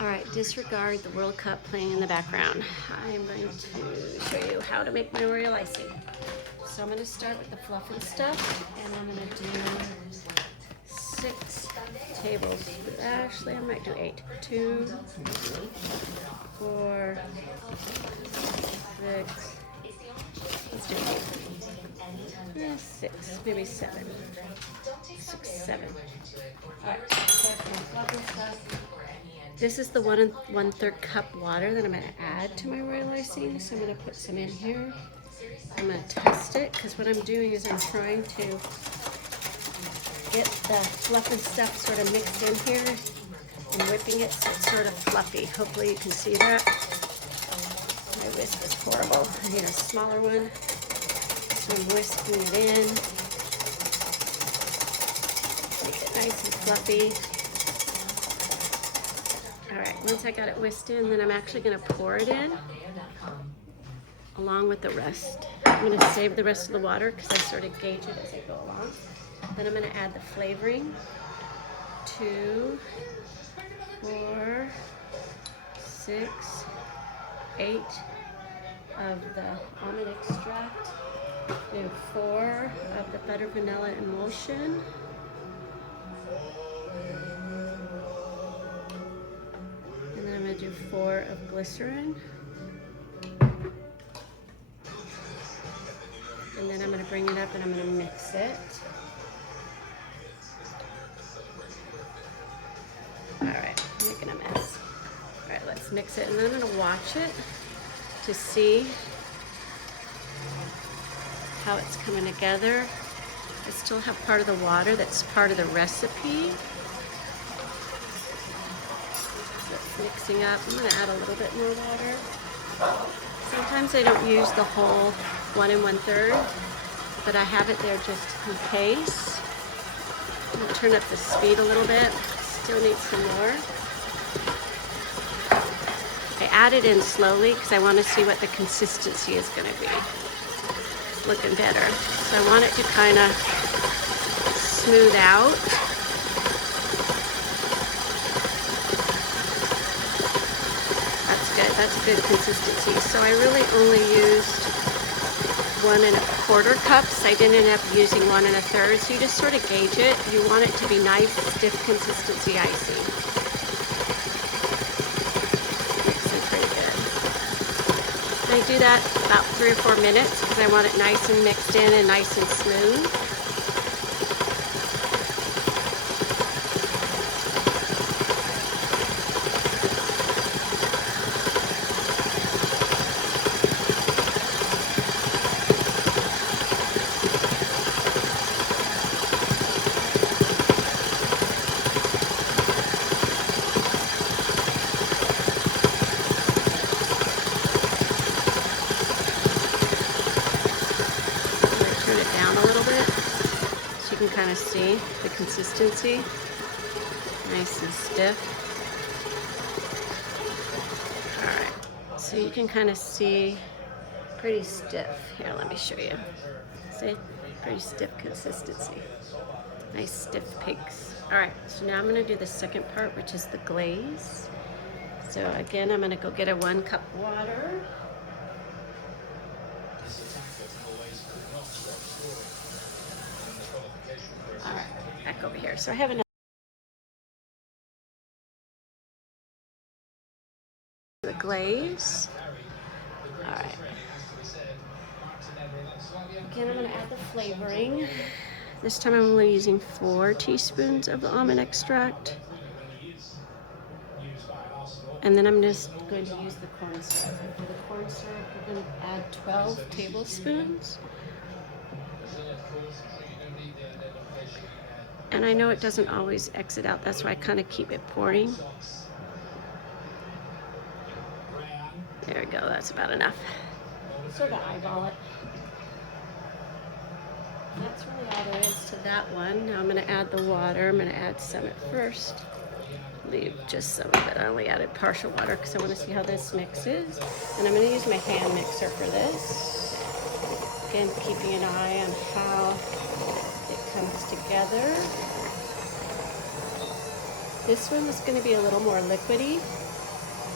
All right, disregard the World Cup playing in the background. I'm going to show you how to make my royal icing. So I'm going to start with the Fluff and Stuff, and I'm going to do 6 tablespoons. Actually, I might do 8. 2, 4, 6. Let's do 8. 6, maybe 7. 6, 7. All right, so for my Fluff and Stuff. This is the 1 1/3 cup water that I'm going to add to my royal icing. So I'm going to put some in here. I'm going to test it because what I'm doing is I'm trying to get the Fluff and Stuff sort of mixed in here and whipping it so it's sort of fluffy. Hopefully you can see that. My whisk is horrible. I need a smaller one. So I'm whisking it in. Make it nice and fluffy. Alright, once I got it whisked in, then I'm actually going to pour it in along with the rest. I'm going to save the rest of the water because I sort of gauge it as I go along. Then I'm going to add the flavoring. 2, 4, 6, 8 of the almond extract. Do 4 of the butter vanilla emulsion. Do 4 of glycerin, and then I'm going to bring it up and I'm going to mix it. Alright, I'm making a mess. Alright, let's mix it, and then I'm going to watch it to see how it's coming together. I still have part of the water that's part of the recipe. Mixing up. I'm going to add a little bit more water. Sometimes I don't use the whole 1 1/3, but I have it there just in case. I'm going to turn up the speed a little bit. Still need some more. I add it in slowly because I want to see what the consistency is going to be. It's looking better. So I want it to kind of smooth out. That's good consistency. So I really only used 1 1/4 cups. I didn't end up using 1 1/3. So you just sort of gauge it. You want it to be nice, stiff consistency icing. Mixing pretty good. And I do that about 3 or 4 minutes because I want it nice and mixed in and nice and smooth. You can kind of see the consistency, nice and stiff. All right, so you can kind of see pretty stiff. Here, let me show you. See, pretty stiff consistency. Nice stiff peaks. All right, so now I'm going to do the second part, which is the glaze. So again, I'm going to go get a 1 cup water. All right, back over here. So I have another the glaze. All right. Again, I'm going to add the flavoring. This time I'm only using 4 teaspoons of the almond extract. And then I'm just going to use the corn syrup. For the corn syrup, we're going to add 12 tablespoons. And I know it doesn't always exit out, that's why I kind of keep it pouring. There we go, that's about enough. Sort of eyeball it. That's really all there is to that one. Now I'm going to add the water. I'm going to add some at first. Leave just some of it. I only added partial water because I want to see how this mixes. And I'm going to use my hand mixer for this. Again, keeping an eye on how it comes together. This one is going to be a little more liquidy.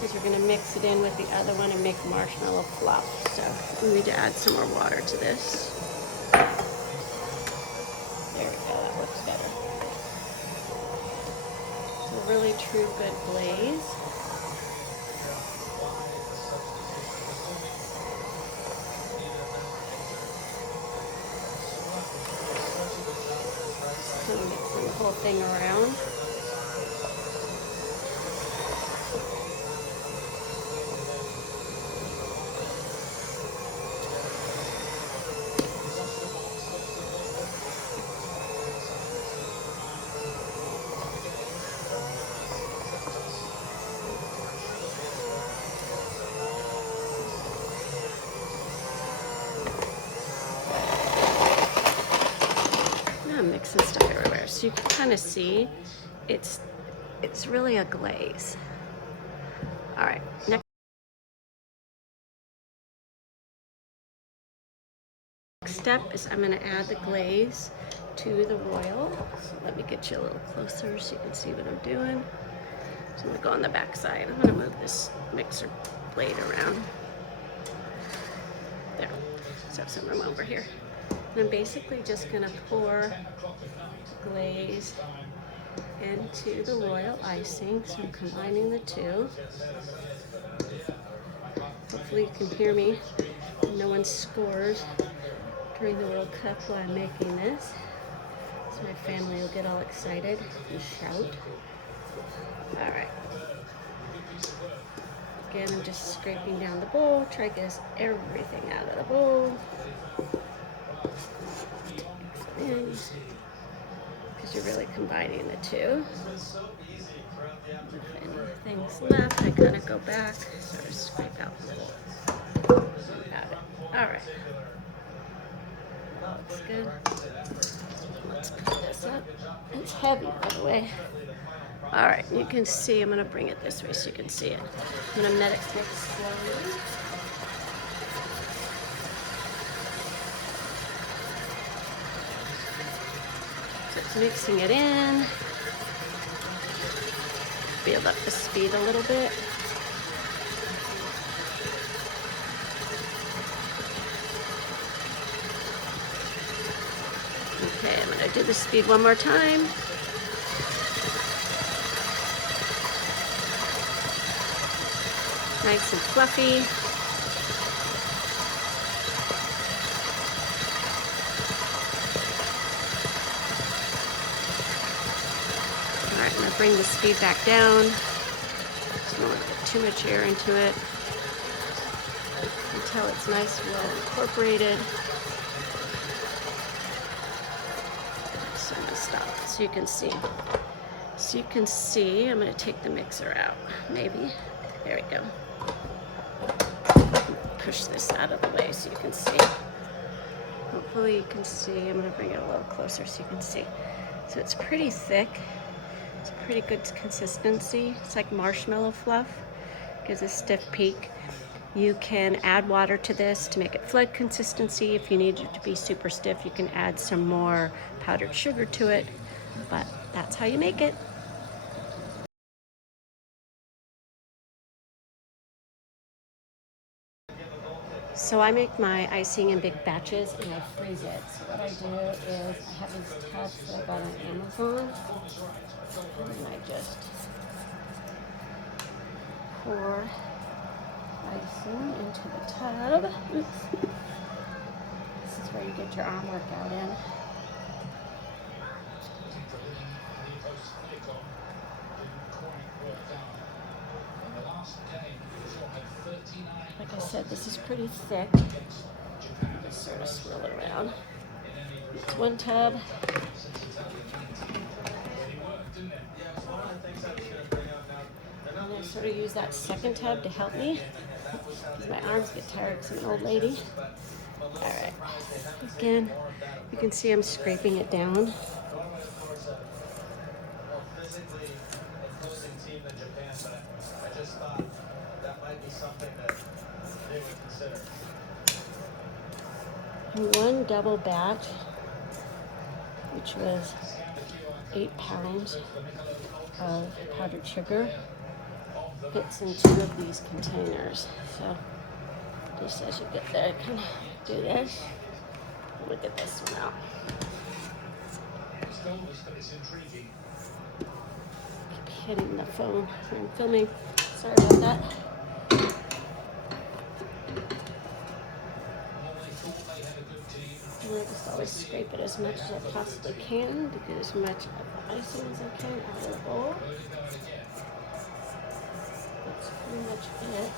because we're going to mix it in with the other one and make marshmallow fluff. So we need to add some more water to this. There we go, that looks better. It's a really true good glaze. So mixing the whole thing around. I'm mixing stuff everywhere, so you can kind of see it's really a glaze. All right, next step is I'm going to add the glaze to the royal. So let me get you a little closer so you can see what I'm doing. So I'm going to go on the back side. I'm going to move this mixer blade around. There. So I have some room over here. And I'm basically just going to pour glaze into the royal icing. So I'm combining the two. Hopefully you can hear me. No one scores during the World Cup while I'm making this. So my family will get all excited and shout. All right. Again, I'm just scraping down the bowl, try to get everything out of the bowl. Because you're really combining the two. If anything's left, I kind of go back, sort of scrape out the bowl. Got it. All right. Looks good. Let's put this up. It's heavy, by the way. All right, you can see, I'm going to bring it this way so you can see it. I'm going to mix slowly. So it's mixing it in. Build up the speed a little bit. Okay, I'm going to do the speed one more time. Nice and fluffy. All right, I'm going to bring the speed back down. Just don't want to put too much air into it until it's nice and well incorporated. So I'm going to stop so you can see. So you can see, I'm going to take the mixer out, maybe. There we go. Push this out of the way so you can see. Hopefully you can see. I'm going to bring it a little closer so you can see. So it's pretty thick. It's a pretty good consistency. It's like marshmallow fluff. Gives a stiff peak. You can add water to this to make it flood consistency. If you need it to be super stiff, you can add some more powdered sugar to it. But that's how you make it. So I make my icing in big batches and I freeze it. So what I do is I have these tubs that I got on Amazon and I just pour icing into the tub. Oops. This is where you get your arm workout in. Like I said, this is pretty thick. Just sort of swirl it around. It's one tub. And I sort of use that second tub to help me because my arms get tired because I'm an old lady. All right. Again, you can see I'm scraping it down. And one double batch, which was 8 pounds of powdered sugar. fits in 2 of these containers. So just as you get there, kind of do this. Look at this one out. Keep hitting the phone. I'm filming. Sorry about that. And I just always scrape it as much as I possibly can to get as much of the icing as I can out of the bowl. That's pretty much it.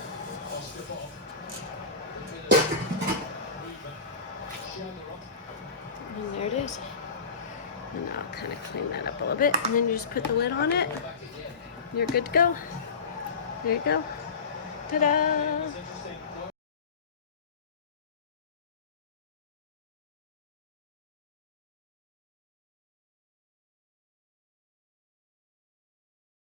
And there it is. And I'll kind of clean that up a little bit. And then you just put the lid on it. You're good to go. There you go. Ta-da!